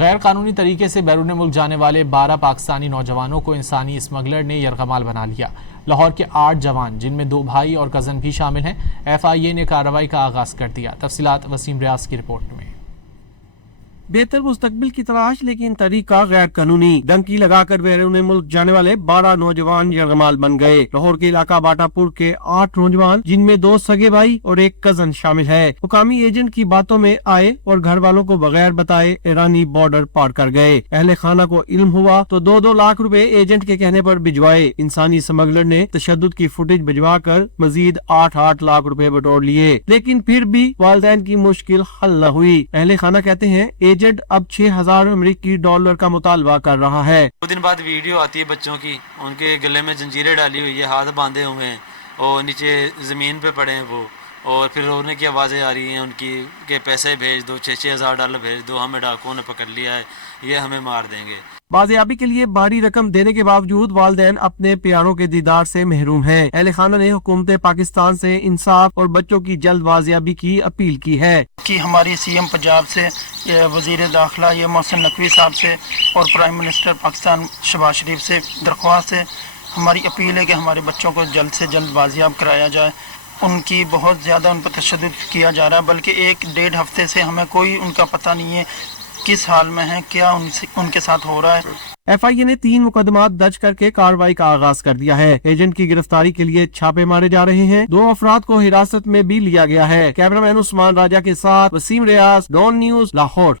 غیر قانونی طریقے سے بیرون ملک جانے والے 12 پاکستانی نوجوانوں کو انسانی اسمگلر نے یرغمال بنا لیا۔ لاہور کے 8 جوان جن میں 2 بھائی اور کزن بھی شامل ہیں، FIA نے کارروائی کا آغاز کر دیا۔ تفصیلات وسیم ریاض کی رپورٹ میں۔ بہتر مستقبل کی تلاش لیکن طریقہ غیر قانونی، ڈنکی لگا کر بیرون ملک جانے والے 12 نوجوان یرغمال بن گئے۔ لاہور کے علاقہ باٹا پور کے 8 نوجوان جن میں 2 سگے بھائی اور 1 کزن شامل ہے، مقامی ایجنٹ کی باتوں میں آئے اور گھر والوں کو بغیر بتائے ایرانی بارڈر پار کر گئے۔ اہل خانہ کو علم ہوا تو 2 لاکھ روپے ایجنٹ کے کہنے پر بھجوائے۔ انسانی اسمگلر نے تشدد کی فوٹیج بھجوا کر مزید 8 لاکھ روپے بٹور لیے، لیکن پھر بھی والدین کی مشکل حل نہ ہوئی۔ اہل خانہ کہتے ہیں ایجنٹ اب 6000 امریکی ڈالر کا مطالبہ کر رہا ہے۔ 2 دن بعد ویڈیو آتی ہے بچوں کی، ان کے گلے میں زنجیریں ڈالی ہوئی ہے، ہاتھ باندھے ہوئے ہیں اور نیچے زمین پہ پڑے ہیں وہ، اور پھر رونے کی آوازیں آ رہی ہیں ان کی کہ پیسے بھیج دو، 6,000 ڈالر بھیج دو، ہمیں ڈاکوؤں نے پکڑ لیا ہے، یہ ہمیں مار دیں گے۔ بازیابی کے لیے بھاری رقم دینے کے باوجود والدین اپنے پیاروں کے دیدار سے محروم ہیں۔ اہل خانہ نے حکومت پاکستان سے انصاف اور بچوں کی جلد بازیابی کی اپیل کی ہے کہ ہماری CM پنجاب سے، وزیر داخلہ یہ محسن نقوی صاحب سے اور پرائم منسٹر پاکستان شہباز شریف سے درخواست ہے، ہماری اپیل ہے کہ ہمارے بچوں کو جلد سے جلد بازیاب کرایا جائے۔ ان کی بہت زیادہ ان پر تشدد کیا جا رہا ہے، بلکہ 1-1.5 ہفتے سے ہمیں کوئی ان کا پتہ نہیں ہے کس حال میں ہیں، کیا ان کے ساتھ ہو رہا ہے۔ FIA نے 3 مقدمات درج کر کے کارروائی کا آغاز کر دیا ہے۔ ایجنٹ کی گرفتاری کے لیے چھاپے مارے جا رہے ہیں۔ 2 افراد کو حراست میں بھی لیا گیا ہے۔ کیمرہ مین عثمان راجہ کے ساتھ وسیم ریاض، ڈان نیوز، لاہور۔